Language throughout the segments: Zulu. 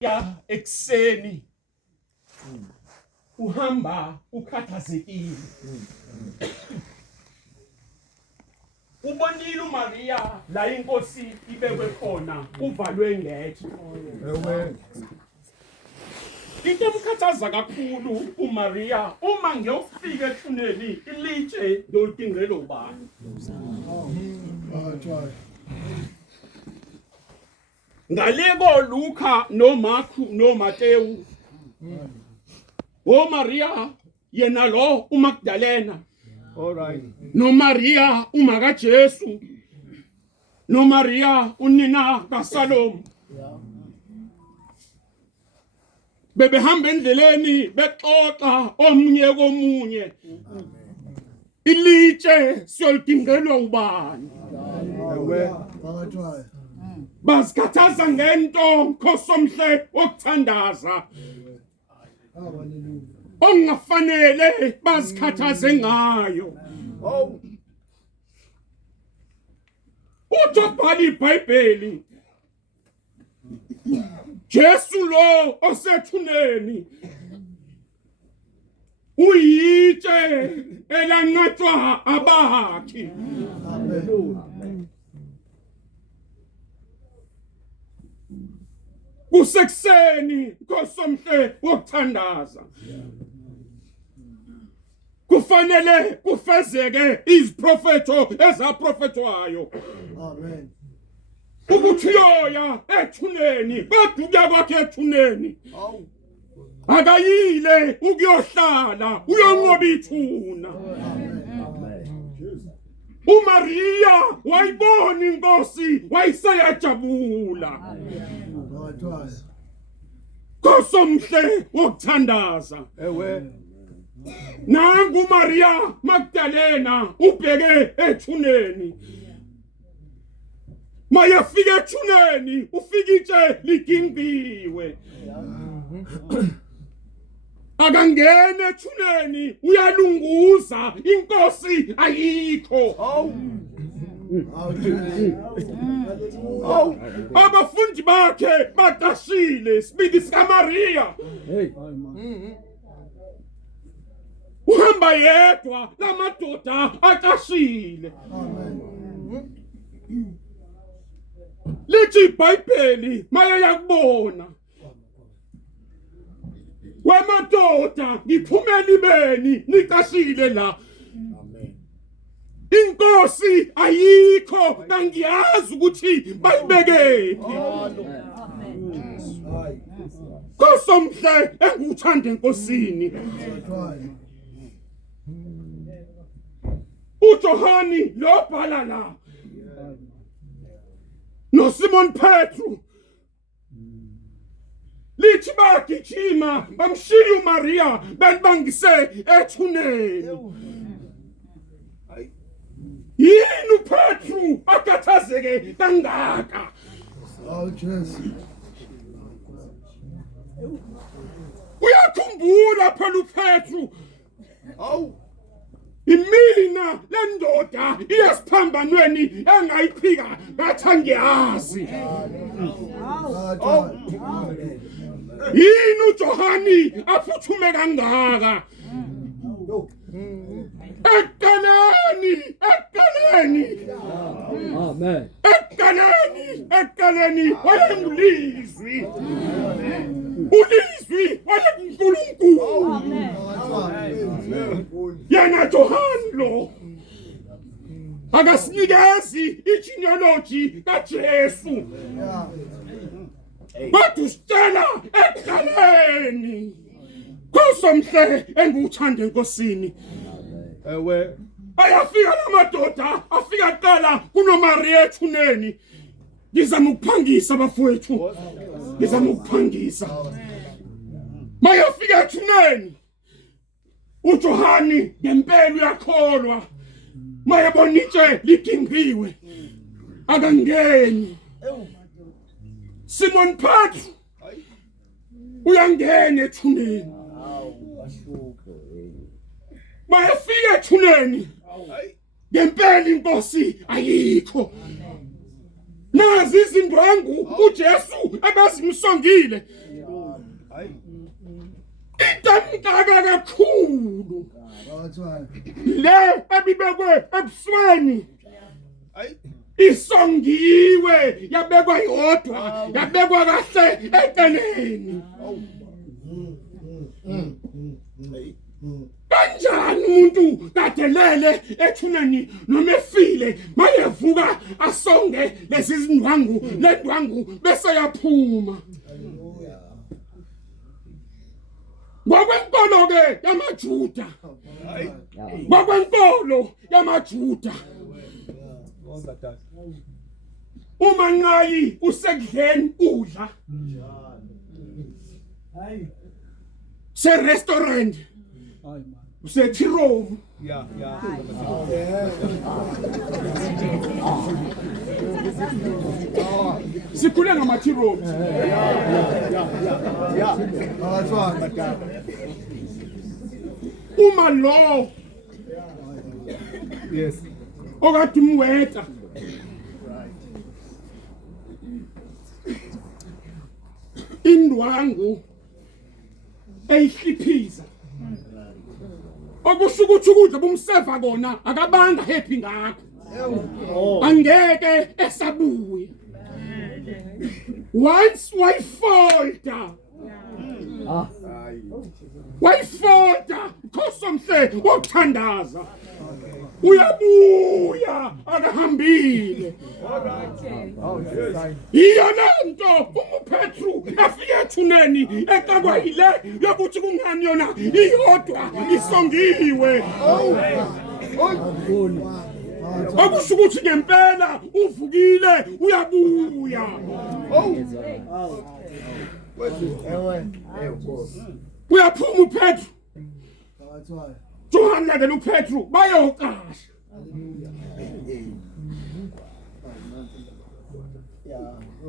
ya ekseni uhamba ukhathazekile. Ubonile uMaria la inkosi ibekwe khona uvalwe ngetshe. Into emkhathaza kakhulu uMaria uma ngiyofika ethuneni ilitshe ndolidingela ubani. Ngaleko Luka no Marku no Matthew o Maria yena lo uMagdalena, All right. no Maria umaka Jesu, no Maria unina kaSalomo. Bebehamba endleleni bexoxa omunye komunye. Ilitshe siyolidingelwa ubani. Bazikhathaza ngento Nkosomhle okuthandaza. Ongafanele bazikhathaze ngayo. Utobhala iBhayibheli. Jesu lo osethuneni uyitshe elanqatshwa abakhi. Kusekuseni Nkosomhle wokuthandaza. Kufanele kufezeke iziprofeto ezaprofetwayo. Amen. Ukuthi yoya ethuneni baduka kwakhe ethuneni. Akayile ukuyohlala uyonqoba ithuna. uMaria wayibona inkosi wayisayajabula. Nkosomhle wokuthandaza. Nangu uMaria Magdalena ubheke ethuneni. Mayafika ethuneni ufika itshe liginqiwe. Akangene ethuneni uyalunguza inkosi ayikho. Abafundi bakhe baqashile sibili sika Maria. Uhamba yedwa lamadoda aqashile. Lithi iBhayibheli maye yakubona wemadoda ngiphumela ibeni niqashile la. Inkosi ayikho ngiyazi ukuthi bayibekephi. Nkosomhle enguthanda enkosini. uJohani lo bhala la no Simon Petru lithi bagijima bamshiya uMaria belibangise ethuneni. Yini uPetru akhathazeke kangaka? Uyakhumbula phela uPetru imina lendoda iyasiphambanweni engayiphika ngathi ngiyazi. Yini uJohani aphuthume kangaka? Amen. Ekaleni wayengulizwi. Ulizwi wayenguNkulunkulu. Yena Johani lo akasinikezi igenealogy kaJesu. Badusitela ekaleni. Nkosomhle enguthanda enkosini. Ayafika lamadoda afika qala kunoMaria ethuneni. Ngizama ukuphangisa bafowethu. Ngizama ukuphangisa. Mayafika ethuneni. uJohani ngempela uyakholwa. Mayebona itshe liginqiwe. Akangeni. Simon Petru uyangena ethuneni. Mayafika ethuneni. Ngempela inkosi ayikho. nazi izindwangu uJesu abazimsongile itamkaka kakhulu le ebibekwe ebusweni isongiwe yabekwa yodwa yabekwa kahle eceleni kanjani umuntu kadelele ethuneni noma efile mayevuka asonge lezi zindwangu lendwangu bese yaphuma ngokwenkolo ke yamaJuda ngokwenkolo yamaJuda uma nqayi usekudleni udla se restaurant useThiroma sikhule ngamaThiroma uma lo okade umweta indwangu eyihliphiza okusho ukuthi ukudla bomseva kona akabanga happy ngakho angeke esabuye once wayifolda khosomhle wokuthandaza uyabuya akahambile iyona nto uPetru afike ethuneni ekakwa yile yokuthi kungani yona iyodwa isongiwe okusho ukuthi ngempela uvukile uyabuya uyaphuma uPetru Johana ke uPetru bayokasha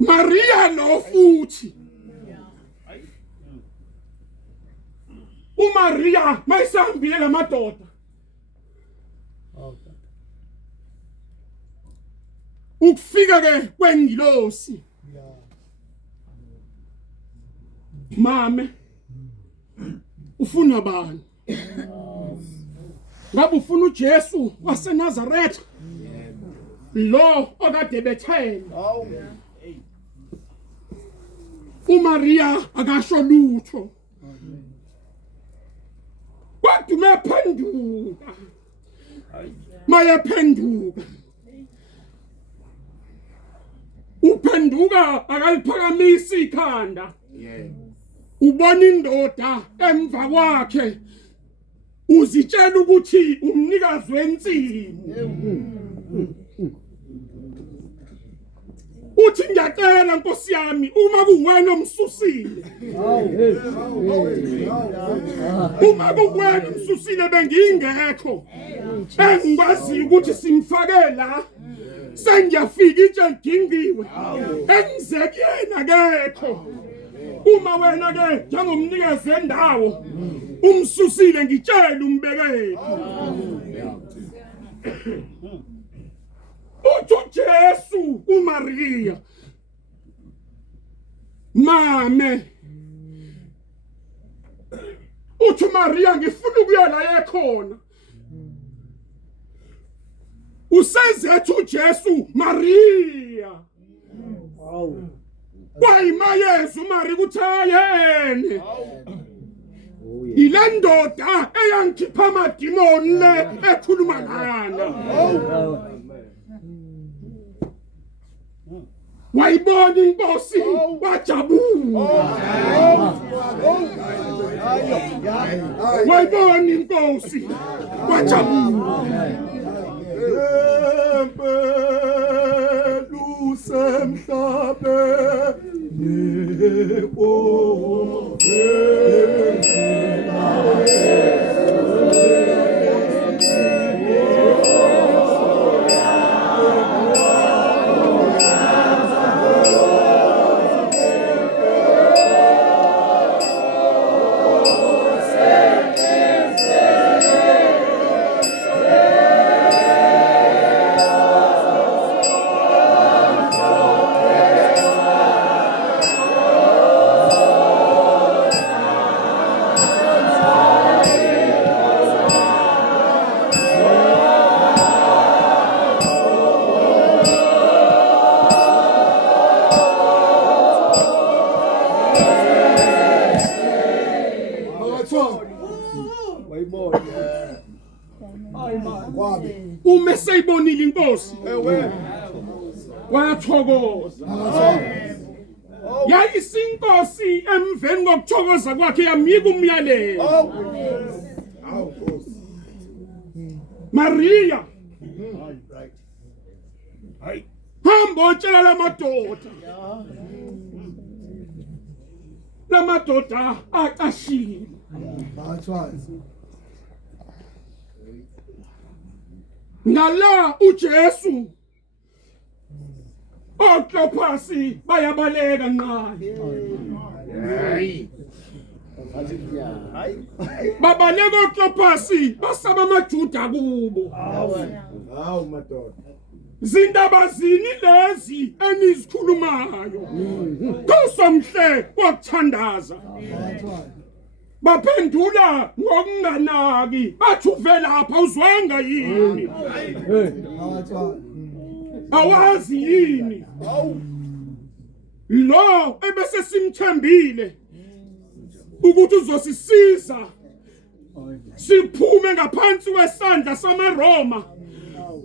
Maria lo futhi uMaria mayisambile lamadoda ukufika ke kwengilosi mame ufuna bani ngabe ufuna uJesu waseNazaretha lo okade bethele uMaria akasho lutho kodwa mephenduka mayephenduka uphenduka akaliphakamisa ikhanda ubona indoda emva kwakhe uzitshela ukuthi umnikazi wensimu uthi ngiyacela Nkosi yami uma kuwena omsusile uma kuwena omsusile bengingekho engikwazi ukuthi simfakela sengiyafika itshe lidingiwe engizekuyena kekho uma wena ke njengomnikazi wendawo umsusile ngitshela umbekele uJesu uMaria mame uthi Maria ngifuna ukuya la ekhona usezethu uJesu Maria kwayimayezu Maria kuthayene ile ndoda eyangikhipha amadimoni le ekhuluma ngana wayibona inkosi wajabula wayibona inkosi wajabula lusemhlabe nebo uma seyibonile inkosi wayathokoza. Yayisinkosi emveni kokuthokoza kwakhe yamika umyalelo. Maria hamba utshela lamadoda aqashile. Ngala uJesu oKlophasi bayabaleka nqaye. Babaleka oKlophasi basaba amaJuda kubo. Hawu madoda. Zindaba zini lezi enizikhulumayo? Kusomhle kwakuthandaza. Baphendula ngokunganaki bathi uvela lapha uzwanga yini? Awazi yini? Lo ebese simthembile ukuthi uzosisiza siphume ngaphansi kwesandla samaRoma.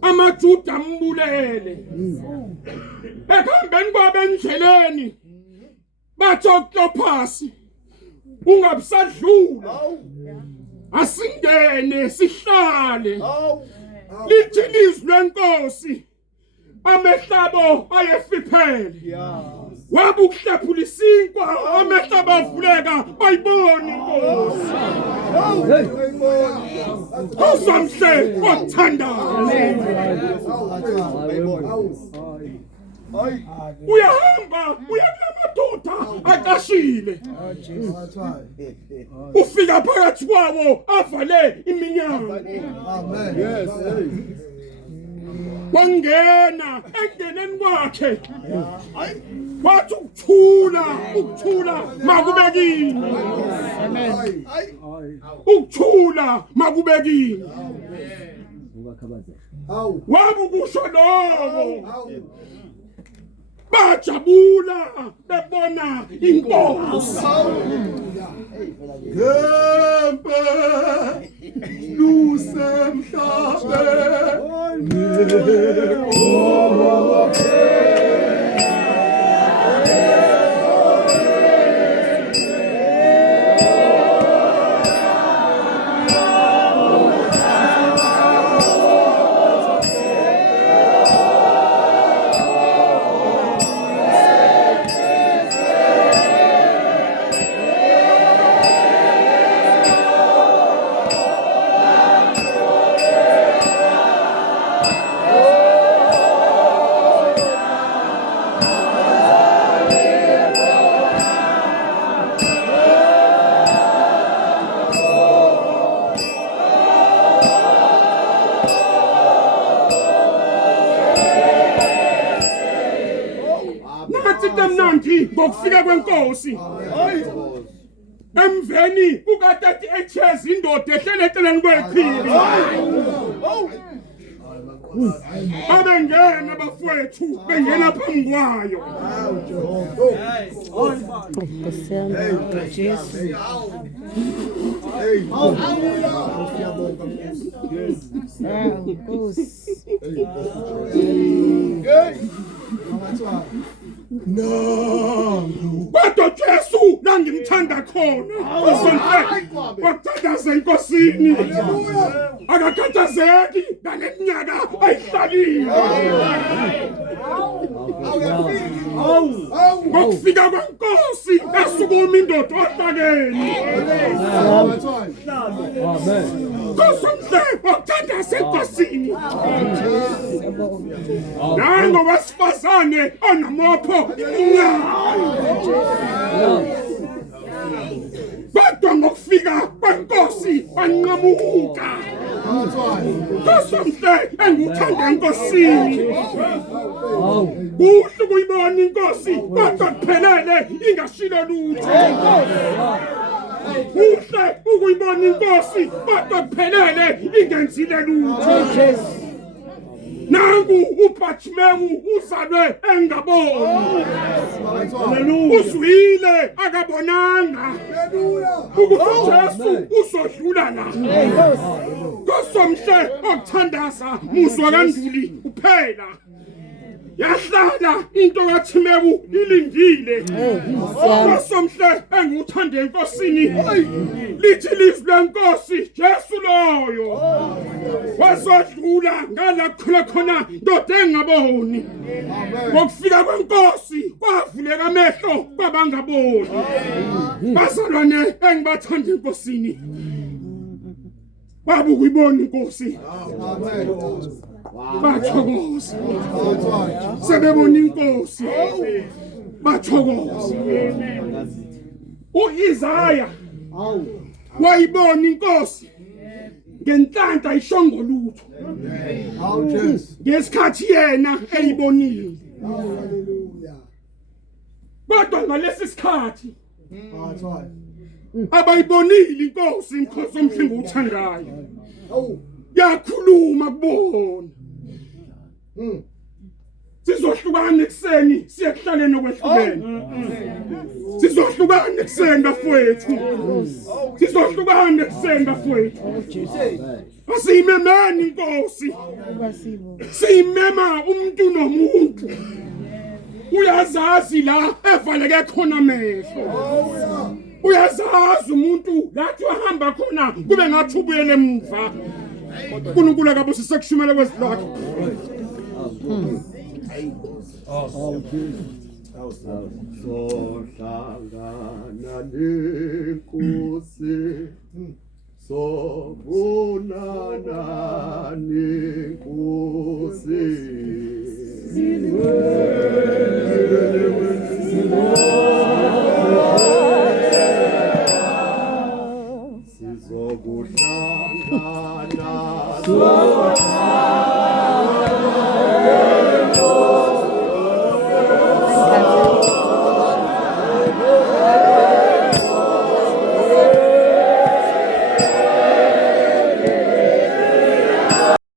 AmaJuda ambulele. Ekuhambeni kwabo endleleni bathi uKlophasi ungabisadlula, asingene sihlale. Lithi ilizwi lenkosi amehlabo ayefiphele. Wabe ukuhlephula isinkwa amehlabo avuleka bayibona inkosi. Kusomhle kwakuthandaza. Uyahamba uya kulamadoda aqashile. Ufika phakathi kwawo avale iminyango. Wangena engeneni kwakhe wathi ukuthula makubekile. Ukuthula makubekile. Wabe ukusho lokho bajabula bebona inkosi. Gembe lusemhlabe ngokufika kwenkosi. Emveni kukatati echeza indoda ehlele eceleni kwechibi. Abengena bafowethu bengena phambi kwayo. Kodwa Jesu nangimthanda khona kusonke wakuthandaza enkosini. Akakhathazeki ngaleminyaka ayihlalile. Ngokufika kwenkosi esukuma indoda ohlakeni. Kusonke wakuthandaza enkosini. Nango wesifazane onamopho kodwa ngokufika kwenkosi wanqamuka. Kusomhle engikuthanda enkosini. Kuhle ukuyibona inkosi kodwa kuphelele ingashilo lutho. Kuhle ukuyibona inkosi kodwa kuphelele ingenzile lutho. nangu uBathimeu uzalwe engaboni. Uzwile akabonanga ukuthi Jesu uzodlula la. Kosomhle okuthandaza muzwa kaNduli uphela. Yahlala into kaThimeu ilindile. Kosomhle enguthande enkosini. Lithi lizwi lenkosi Jesu loyo. Wasodlula ngala khona ndoda engaboni. Ngokufika kwenkosi kwavuleka amehlo kwabangaboni. Bazalwane engibathanda enkosini. Babu kuyibona inkosi. Bathokoza. Sebebona inkosi. Bathokoza. uIsaya wayibona inkosi ngenhlanhla ishongolutho. Ngesikhathi yena eyibonile. Kodwa ngalesi sikhathi abayibonile inkosi inkosi omhlengi uthandayo. Yakhuluma kubona. Sizohlukana ekseni siyekuhlaleni okwehlukene. Sizohlukana ekseni bafowethu. Sizohlukana ekseni bafowethu. Asiyimemeni inkosi. Siyimema umuntu nomuntu. Uyazazi la evaleke khona amehlo. Uyazazi umuntu lathi wahamba khona kube ngathi ubuyele emuva. uNkulunkulu akabusise kushumela kwezilakho. Sohlangana nenkosi sobonana nenkosi sizokuhlangana